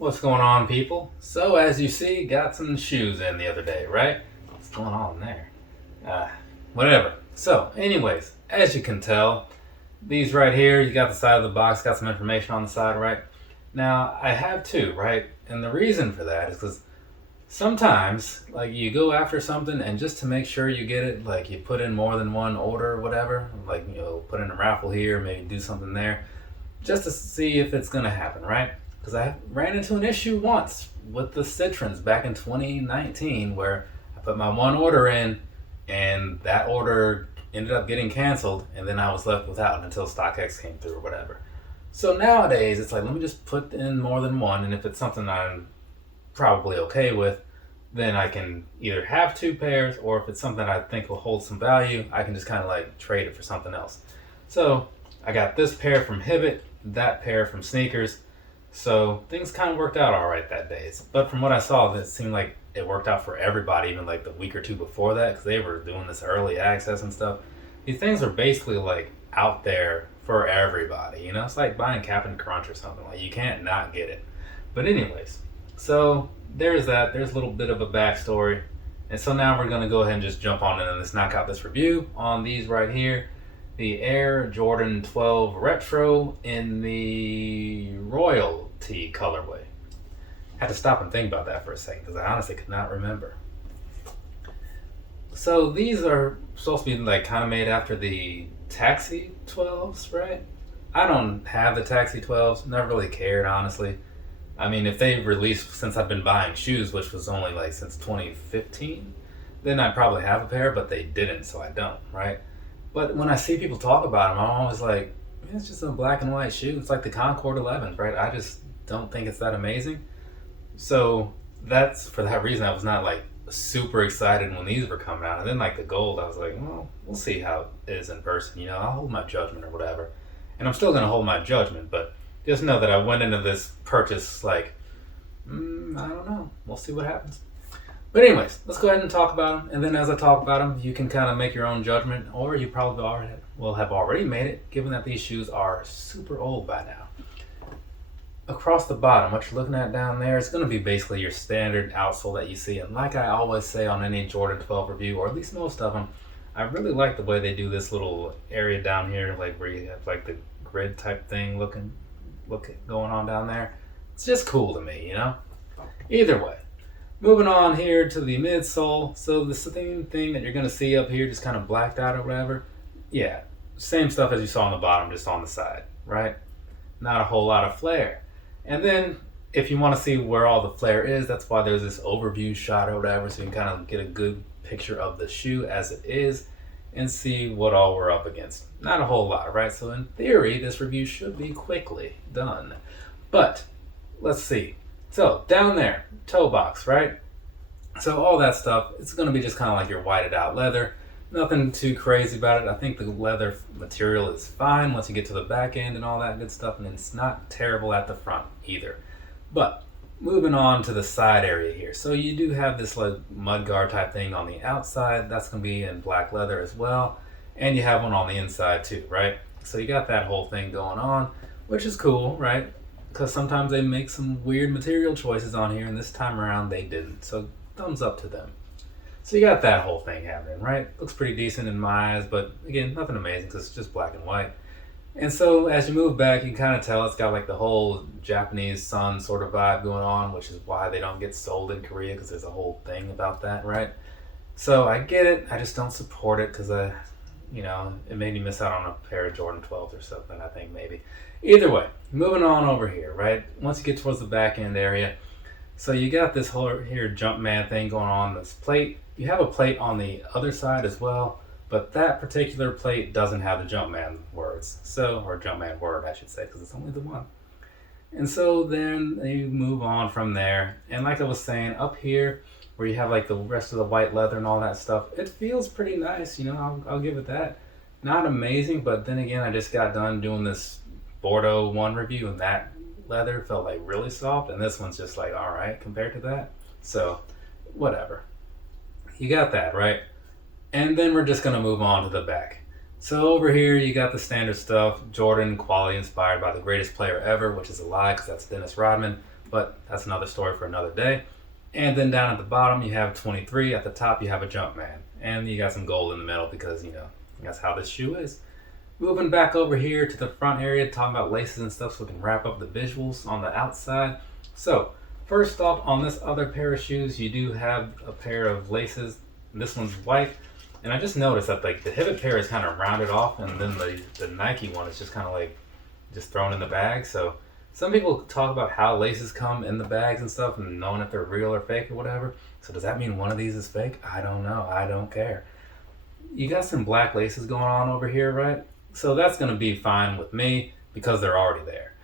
What's going on, people? So, as you see, got some shoes in the other day, right? What's going on there? Uh, Whatever. So, anyways, as you can tell, these right here, you got the side of the box, got some information on the side, right? Now, I have two, right? And the reason for that is because sometimes, like, you go after something and just to make sure you get it, like, you put in more than one order or whatever, like, put in a raffle here, maybe do something there, just to see if it's going to happen, right? Because I ran into an issue once with the Citrons back in 2019 where I put my one order in and that order ended up getting canceled and then I was left without until StockX came through or whatever. So nowadays it's like, let me just put in more than one, and if it's something I'm probably okay with, then I can either have two pairs, or if it's something I think will hold some value, I can just kind of like trade it for something else. So I got this pair from Hibbett, that pair from Sneakers. So things kind of worked out all right that day. But from what I saw, it seemed like it worked out for everybody, even like the week or two before that, because they were doing this early access and stuff. These things are basically like out there for everybody. It's like buying Cap'n Crunch or something. Like, you can't not get it. But anyways, so there's that. There's a little bit of a backstory. And so now we're going to go ahead and just jump on in and let's knock out this review on these right here. The Air Jordan 12 Retro in the Royalty colorway. Had to stop and think about that for a second because I honestly could not remember. So these are supposed to be like kind of made after the Taxi 12s, right? I don't have the Taxi 12s. Never really cared, honestly. I mean, if they released since I've been buying shoes, which was only like since 2015, then I'd probably have a pair, but they didn't, so I don't, right? But when I see people talk about them, I'm always like, man, it's just a black and white shoe. It's like the Concord 11s, right? I just don't think it's that amazing. So that's for that reason I was not like super excited when these were coming out. And then like the gold, I was like, well, we'll see how it is in person. I'll hold my judgment or whatever. And I'm still going to hold my judgment, but just know that I went into this purchase like, I don't know. We'll see what happens. But anyways, let's go ahead and talk about them. And then as I talk about them, you can kind of make your own judgment, or you probably will have already made it, given that these shoes are super old by now. Across the bottom, what you're looking at down there is going to be basically your standard outsole that you see. And like I always say on any Jordan 12 review, or at least most of them, I really like the way they do this little area down here, like where you have like the grid type thing looking going on down there. It's just cool to me, Either way. Moving on here to the midsole. So the same thing that you're going to see up here, just kind of blacked out or whatever. Yeah, same stuff as you saw on the bottom, just on the side, right? Not a whole lot of flare. And then if you want to see where all the flare is, that's why there's this overview shot or whatever, so you can kind of get a good picture of the shoe as it is and see what all we're up against. Not a whole lot, right? So in theory, this review should be quickly done. But let's see. So down there, toe box, right? So all that stuff, it's going to be just kind of like your whited out leather. Nothing too crazy about it. I think the leather material is fine once you get to the back end and all that good stuff, and it's not terrible at the front either. But moving on to the side area here. So you do have this like mudguard type thing on the outside. That's going to be in black leather as well. And you have one on the inside too, right? So you got that whole thing going on, which is cool, right? Because sometimes they make some weird material choices on here, and this time around they didn't. So thumbs up to them. So you got that whole thing happening, right? Looks pretty decent in my eyes, but again, nothing amazing because it's just black and white. And so as you move back, you can kind of tell it's got like the whole Japanese sun sort of vibe going on, which is why they don't get sold in Korea, because there's a whole thing about that, right? So I get it. I just don't support it because it made me miss out on a pair of Jordan 12s or something, I think maybe. Either way, moving on over here, right? Once you get towards the back end area, so you got this whole here Jumpman thing going on, this plate. You have a plate on the other side as well, but that particular plate doesn't have the Jumpman words. Or Jumpman word, I should say, because it's only the one. And so then you move on from there. And like I was saying, up here, where you have like the rest of the white leather and all that stuff, it feels pretty nice, I'll give it that. Not amazing, but then again, I just got done doing this Bordeaux 1 review, and that leather felt like really soft, and this one's just like all right compared to that. So whatever, you got that right. And then we're just going to move on to the back. So over here you got the standard stuff, Jordan quality inspired by the greatest player ever, which is a lie because that's Dennis Rodman. but that's another story for another day. And then down at the bottom, you have 23. At the top, you have a Jumpman. And you got some gold in the middle because, that's how this shoe is. Moving back over here to the front area, talking about laces and stuff so we can wrap up the visuals on the outside. So, first off, on this other pair of shoes, you do have a pair of laces. This one's white. And I just noticed that like the Hibbett pair is kind of rounded off, and then the Nike one is just kind of like just thrown in the bag. So some people talk about how laces come in the bags and stuff and knowing if they're real or fake or whatever. So does that mean one of these is fake? I don't know. I don't care. You got some black laces going on over here, right? So that's going to be fine with me because they're already there.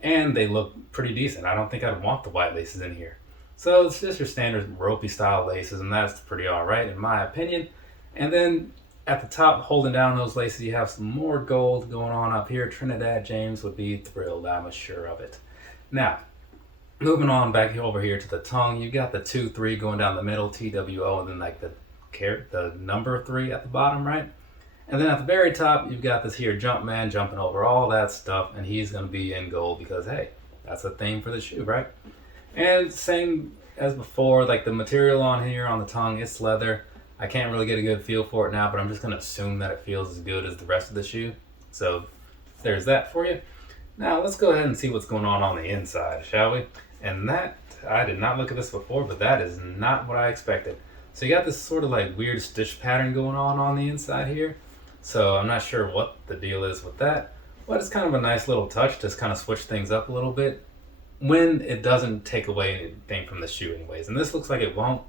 And they look pretty decent. I don't think I'd want the white laces in here. So it's just your standard ropey style laces, and that's pretty alright in my opinion. And then at the top, holding down those laces, you have some more gold going on up here. Trinidad James would be thrilled, I'm sure of it. Now, moving on back over here to the tongue, you got the 2-3 going down the middle, TWO, and then like the number 3 at the bottom, right? And then at the very top, you've got this here Jumpman jumping over all that stuff, and he's going to be in gold because, hey, that's a theme for the shoe, right? And same as before, like the material on here on the tongue, it's leather. I can't really get a good feel for it now, but I'm just going to assume that it feels as good as the rest of the shoe. So there's that for you. Now let's go ahead and see what's going on the inside, shall we? And that, I did not look at this before, but that is not what I expected. So you got this sort of like weird stitch pattern going on the inside here. So I'm not sure what the deal is with that, but it's kind of a nice little touch to kind of switch things up a little bit when it doesn't take away anything from the shoe anyways. And this looks like it won't.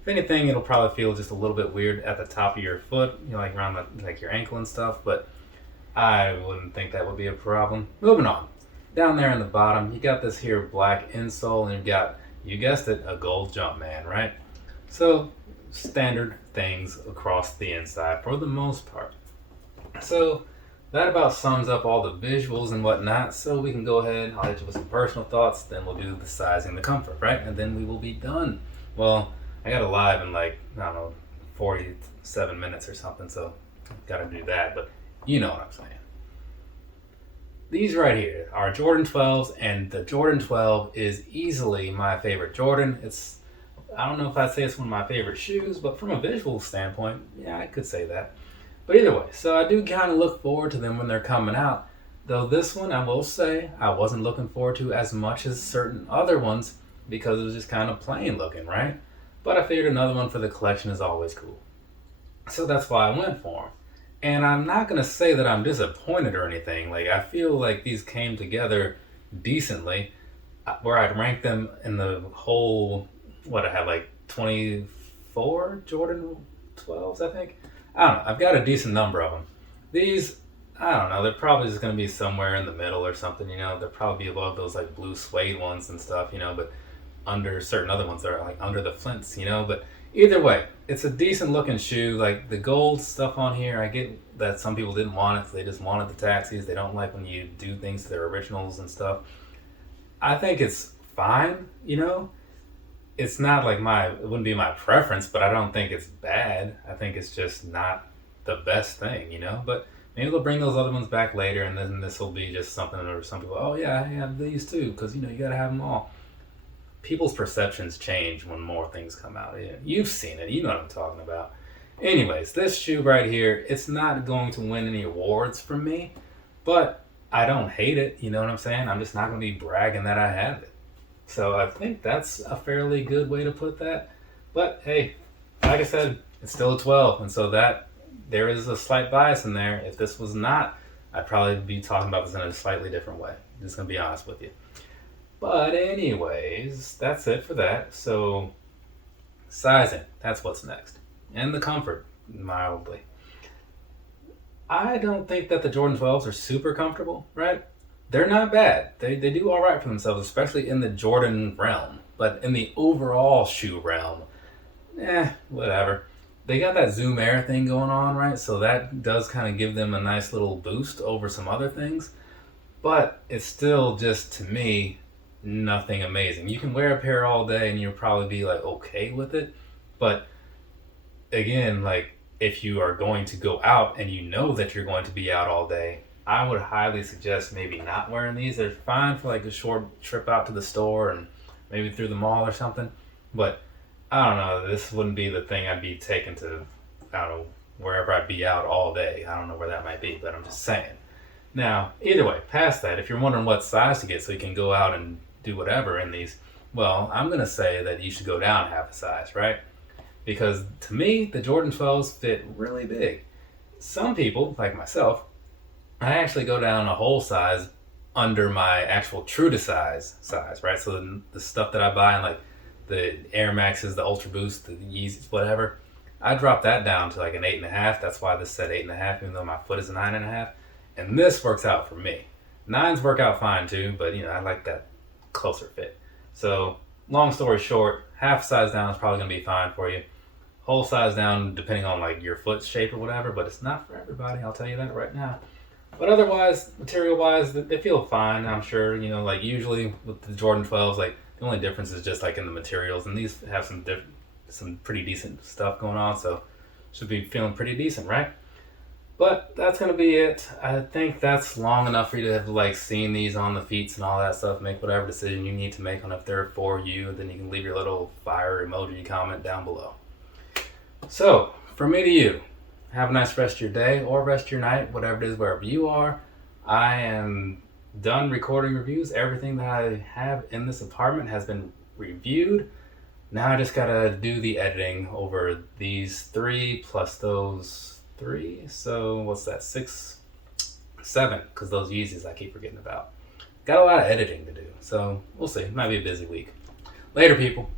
If anything, it'll probably feel just a little bit weird at the top of your foot, like around like your ankle and stuff, but I wouldn't think that would be a problem. Moving on. Down there in the bottom, you got this here black insole, and you've got, you guessed it, a gold Jumpman, right? So, standard things across the inside for the most part. So, that about sums up all the visuals and whatnot, so we can go ahead, I'll hit you with some personal thoughts, then we'll do the sizing, the comfort, right? And then we will be done. Well, I got it live in like, I don't know, 47 minutes or something, so gotta do that, but you know what I'm saying. These right here are Jordan 12s, and the Jordan 12 is easily my favorite Jordan. It's, I don't know if I'd say it's one of my favorite shoes, but from a visual standpoint, yeah, I could say that. But either way, so I do kind of look forward to them when they're coming out. Though this one, I will say, I wasn't looking forward to as much as certain other ones because it was just kind of plain looking, right? But I figured another one for the collection is always cool. So that's why I went for them. And I'm not going to say that I'm disappointed or anything. Like, I feel like these came together decently, where I'd rank them in the whole, what I had, like 24 Jordan 12s, I think. I don't know. I've got a decent number of them. These, I don't know. They're probably just going to be somewhere in the middle or something, They'll probably be above those, like, blue suede ones and stuff, but under certain other ones that are like under the flints, but either way, it's a decent looking shoe. Like the gold stuff on here, I get that some people didn't want it, so they just wanted the taxis. They don't like when you do things to their originals and stuff. I think it's fine, it's not like it wouldn't be my preference, but I don't think it's bad. I think it's just not the best thing, but maybe they'll bring those other ones back later, and then this will be just something where some people, oh yeah, I have these too, because you gotta have them all. People's perceptions change when more things come out. You've seen it. You know what I'm talking about. Anyways, this shoe right here, it's not going to win any awards from me, but I don't hate it. You know what I'm saying? I'm just not going to be bragging that I have it. So I think that's a fairly good way to put that. But hey, like I said, it's still a 12. And so there is a slight bias in there. If this was not, I'd probably be talking about this in a slightly different way. I'm just going to be honest with you. But anyways, that's it for that. So, sizing, that's what's next. And the comfort, mildly. I don't think that the Jordan 12s are super comfortable, right? They're not bad. They do all right for themselves, especially in the Jordan realm. But in the overall shoe realm, whatever. They got that Zoom Air thing going on, right? So that does kind of give them a nice little boost over some other things. But it's still just, to me, nothing amazing. You can wear a pair all day and you'll probably be like okay with it, but again, like if you are going to go out and you know that you're going to be out all day, I would highly suggest maybe not wearing these. They're fine for like a short trip out to the store and maybe through the mall or something. But I don't know. This wouldn't be the thing I'd be taking to, I don't know, wherever I'd be out all day. I don't know where that might be, but I'm just saying. Now, either way, past that, if you're wondering what size to get so you can go out and do whatever in these, well, I'm going to say that you should go down half a size, right? Because to me, the Jordan 12s fit really big. Some people, like myself, I actually go down a whole size under my actual true to size, right? So the stuff that I buy, like the Air Maxes, the Ultra Boost, the Yeezys, whatever, I drop that down to like an 8.5. That's why this said 8.5, even though my foot is a 9.5. And this works out for me. Nines work out fine too, but I like that closer fit. So long story short, half size down is probably gonna be fine for you. Whole size down, depending on like your foot shape or whatever, but it's not for everybody. I'll tell you that right now. But otherwise, material-wise, they feel fine. I'm sure. Like usually with the Jordan 12s, like the only difference is just like in the materials, and these have some pretty decent stuff going on, so should be feeling pretty decent, right? But that's gonna be it. I think that's long enough for you to have like seen these on the feet and all that stuff. Make whatever decision you need to make on if they're for you, and then you can leave your little fire emoji comment down below. So, from me to you, have a nice rest of your day or rest of your night, whatever it is, wherever you are. I am done recording reviews. Everything that I have in this apartment has been reviewed. Now I just gotta do the editing over these 3 plus those 3. So what's that? 6, 7, because those Yeezys I keep forgetting about. Got a lot of editing to do, so we'll see. It might be a busy week. Later, people.